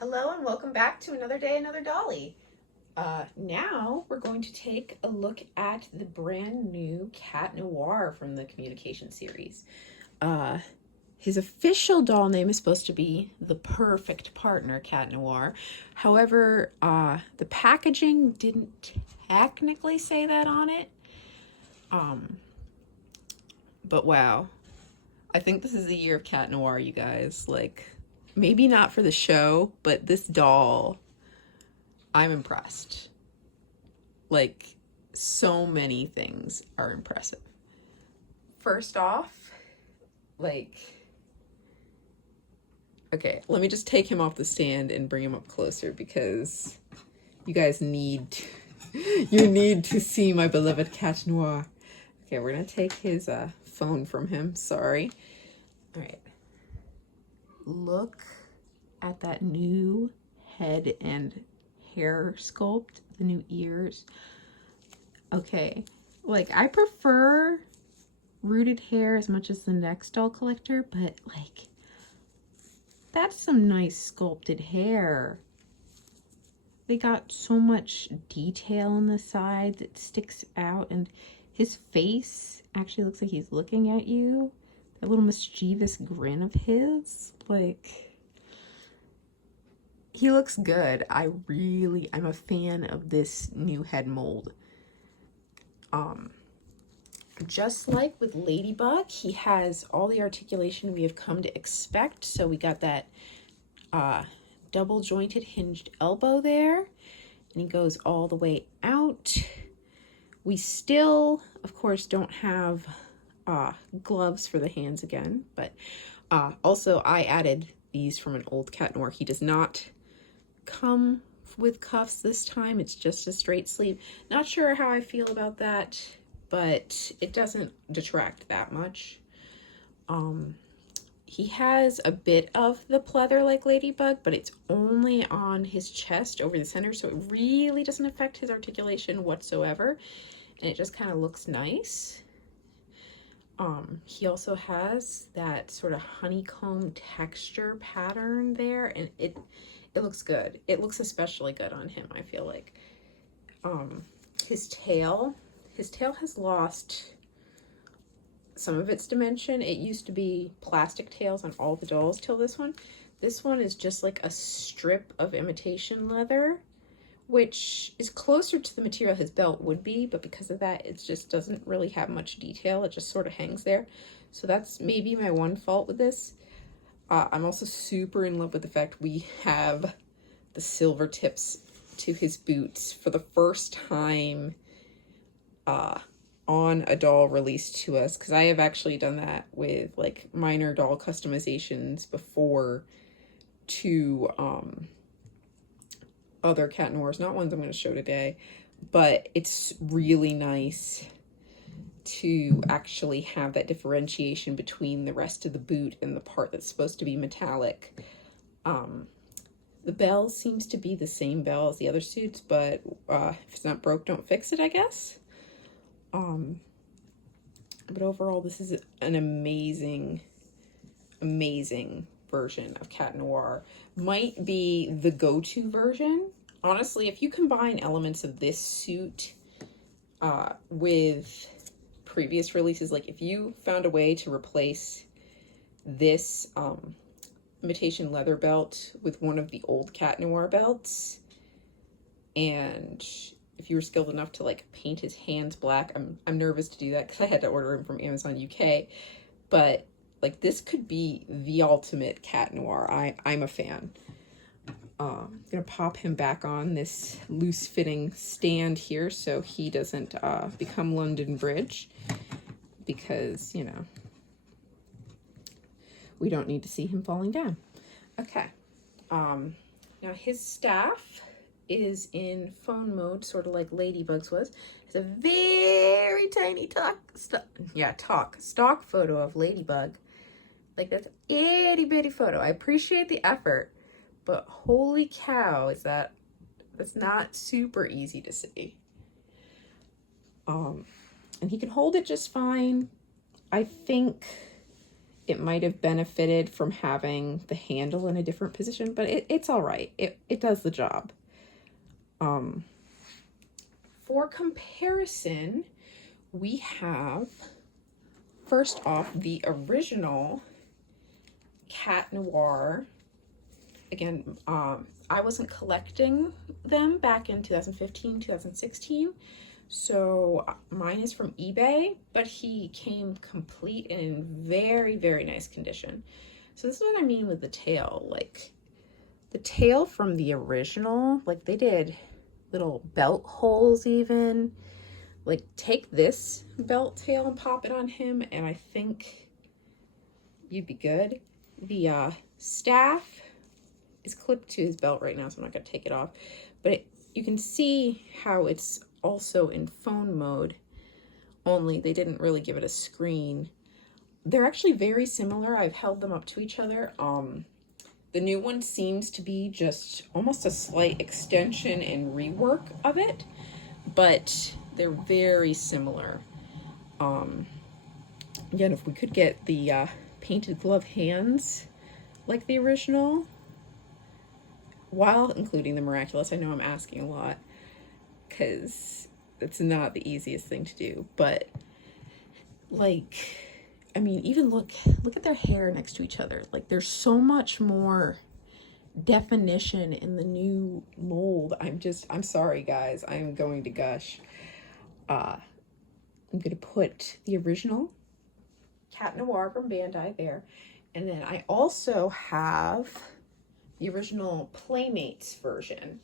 Hello and welcome back to another day, another dolly. Now we're going to take a look at the brand new Cat Noir from the Communication series. Uh, his official doll name is supposed to be the Purrfect Partner Cat Noir. However, the packaging didn't technically say that on it. But wow, I think this is the year of Cat Noir, you guys. Like, maybe not for the show, but this doll, I'm impressed. Like, so many things are impressive. First off, like, okay, let me just take him off the stand and bring him up closer because you guys need to, you need to see my beloved Cat Noir. Okay, we're gonna take his phone from him. Sorry. All right. Look at that new head and hair sculpt, the new ears. Okay, like I prefer rooted hair as much as the next doll collector, but like that's some nice sculpted hair. They got so much detail on the side that sticks out, and his face actually looks like he's looking at you. That little mischievous grin of his, like, he looks good. I'm a fan of this new head mold. Just like with Ladybug, he has all the articulation we have come to expect. So we got that double jointed hinged elbow there, and he goes all the way out. We still, of course, don't have gloves for the hands again, but also I added these from an old Cat Noir. He does not come with cuffs this time. It's just a straight sleeve. Not sure how I feel about that, but it doesn't detract that much. He has a bit of the pleather like Ladybug, but it's only on his chest over the center, so it really doesn't affect his articulation whatsoever, and it just kind of looks nice. He also has that sort of honeycomb texture pattern there, and it looks good. It looks especially good on him, I feel like. His tail has lost some of its dimension. It used to be plastic tails on all the dolls till this one. This one is just like a strip of imitation leather, which is closer to the material his belt would be, but because of that, it just doesn't really have much detail. It just sort of hangs there. So that's maybe my one fault with this. I'm also super in love with the fact we have the silver tips to his boots for the first time on a doll released to us, because I have actually done that with like minor doll customizations before to other Cat Noirs, not ones I'm going to show today, but it's really nice to actually have that differentiation between the rest of the boot and the part that's supposed to be metallic. The bell seems to be the same bell as the other suits, but if it's not broke, don't fix it, I guess. But overall, this is an amazing version of Cat Noir. Might be the go-to version. Honestly, if you combine elements of this suit with previous releases, like if you found a way to replace this imitation leather belt with one of the old Cat Noir belts, and if you were skilled enough to like paint his hands black, I'm nervous to do that because I had to order him from Amazon UK, but like this could be the ultimate Cat Noir. I'm a fan. I'm gonna pop him back on this loose fitting stand here so he doesn't become London Bridge, because you know we don't need to see him falling down. Okay, now his staff is in phone mode, sort of like Ladybug's was. It's a very tiny stock photo of Ladybug. Like, that's an itty bitty photo. I appreciate the effort, but holy cow, that's not super easy to see. And he can hold it just fine. I think it might have benefited from having the handle in a different position, but it's all right. It does the job. For comparison, we have, first off, the original Cat Noir. Again, I wasn't collecting them back in 2015, 2016. So mine is from eBay, but he came complete and in very, very nice condition. So this is what I mean with the tail. Like, the tail from the original, like they did little belt holes even. Like, take this belt tail and pop it on him, and I think you'd be good. The staff is clipped to his belt right now, so I'm not going to take it off. But you can see how it's also in phone mode, only they didn't really give it a screen. They're actually very similar. I've held them up to each other. The new one seems to be just almost a slight extension and rework of it, but they're very similar. Again, if we could get the painted glove hands like the original, while including the Miraculous. I know I'm asking a lot because it's not the easiest thing to do, but like, I mean, even look at their hair next to each other. Like, there's so much more definition in the new mold. I'm sorry guys, I'm going to gush. I'm gonna put the original Cat Noir from Bandai there, and then I also have the original Playmates version.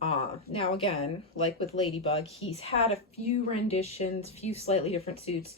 Now again, like with Ladybug, he's had a few renditions, few slightly different suits.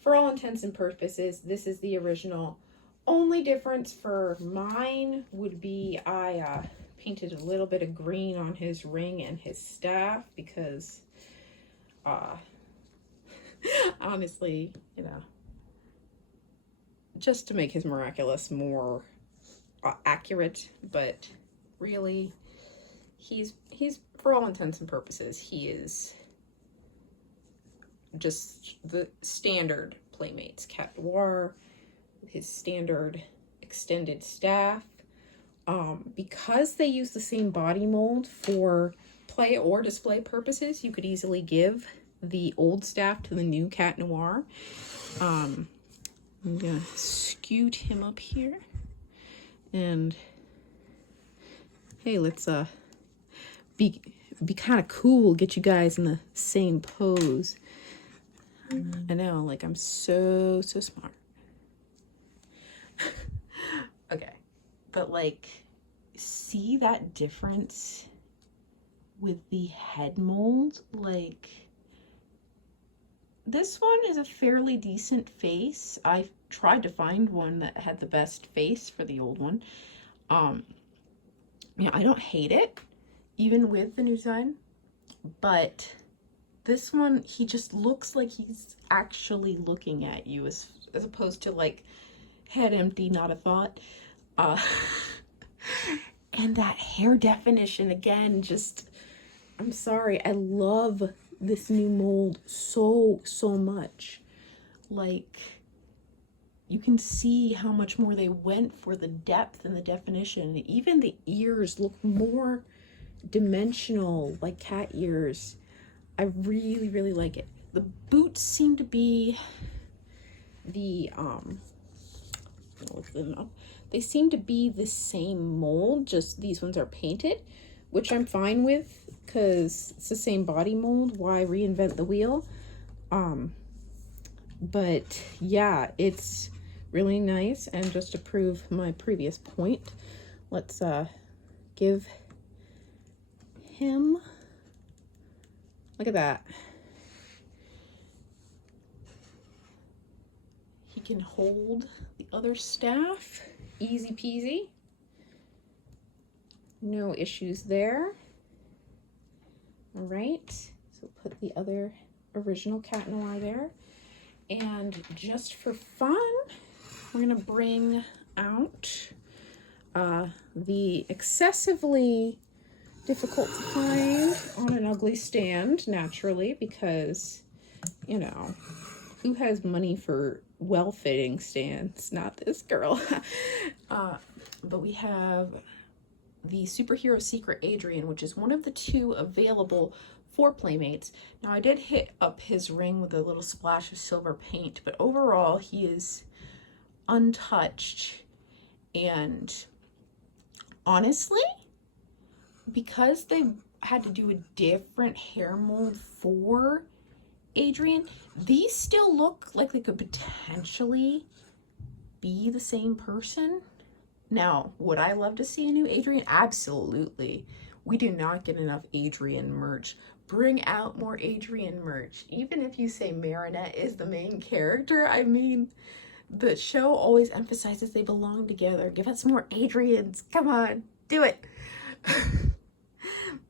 For all intents and purposes, this is the original. Only difference for mine would be I painted a little bit of green on his ring and his staff because honestly, you know, just to make his Miraculous more accurate, but really he's for all intents and purposes, he is just the standard Playmates Cat Noir, his standard extended staff. Because they use the same body mold for play or display purposes, you could easily give the old staff to the new Cat Noir. I'm gonna scoot him up here, and hey, let's be kind of cool, get you guys in the same pose. I know, like, I'm so smart. Okay, but like, see that difference with the head mold? Like, this one is a fairly decent face. I tried to find one that had the best face for the old one. Yeah, I don't hate it, even with the new design, but this one, he just looks like he's actually looking at you, as opposed to like head empty, not a thought. And that hair definition, again, just, I'm sorry, I love this new mold so much. Like, you can see how much more they went for the depth and the definition. Even the ears look more dimensional, like cat ears. I really like it. The boots seem to be the look them up. They seem to be the same mold, just these ones are painted, which I'm fine with because it's the same body mold. Why reinvent the wheel? But yeah, it's really nice. And just to prove my previous point, let's give him, look at that. He can hold the other staff, easy peasy. No issues there. All right, so put the other original Cat Noir there. And just for fun, we're gonna bring out the excessively difficult to find on an ugly stand, naturally, because, you know, who has money for well-fitting stance, not this girl. But we have the Superhero Secret Adrian, which is one of the 2 available for Playmates. Now, I did hit up his ring with a little splash of silver paint, but overall he is untouched. And honestly, because they had to do a different hair mold for Adrian, these still look like they could potentially be the same person. Now, would I love to see a new Adrian? Absolutely. We do not get enough Adrian merch. Bring out more Adrian merch. Even if you say Marinette is the main character, I mean, the show always emphasizes they belong together. Give us more Adrians. Come on, do it.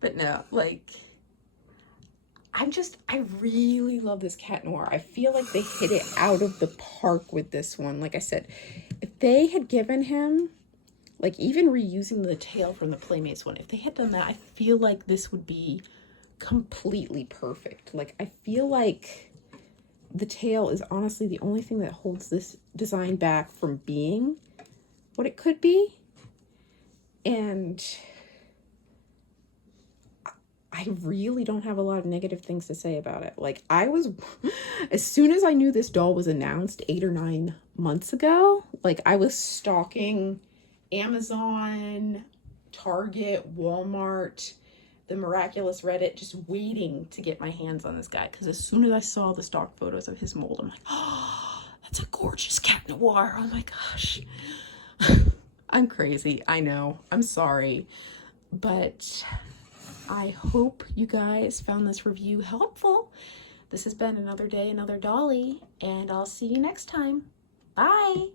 But no, like, I really love this Cat Noir. I feel like they hit it out of the park with this one. Like I said, if they had given him, like, even reusing the tail from the Playmates one, if they had done that, I feel like this would be completely perfect. Like, I feel like the tail is honestly the only thing that holds this design back from being what it could be. And I really don't have a lot of negative things to say about it. Like, I was, as soon as I knew this doll was announced 8 or 9 months ago, like, I was stalking Amazon, Target, Walmart, the Miraculous Reddit, just waiting to get my hands on this guy. Because as soon as I saw the stock photos of his mold, I'm like, oh, that's a gorgeous Cat Noir. Oh my gosh. I'm crazy. I know. I'm sorry. But I hope you guys found this review helpful. This has been another day, another dolly, and I'll see you next time. Bye.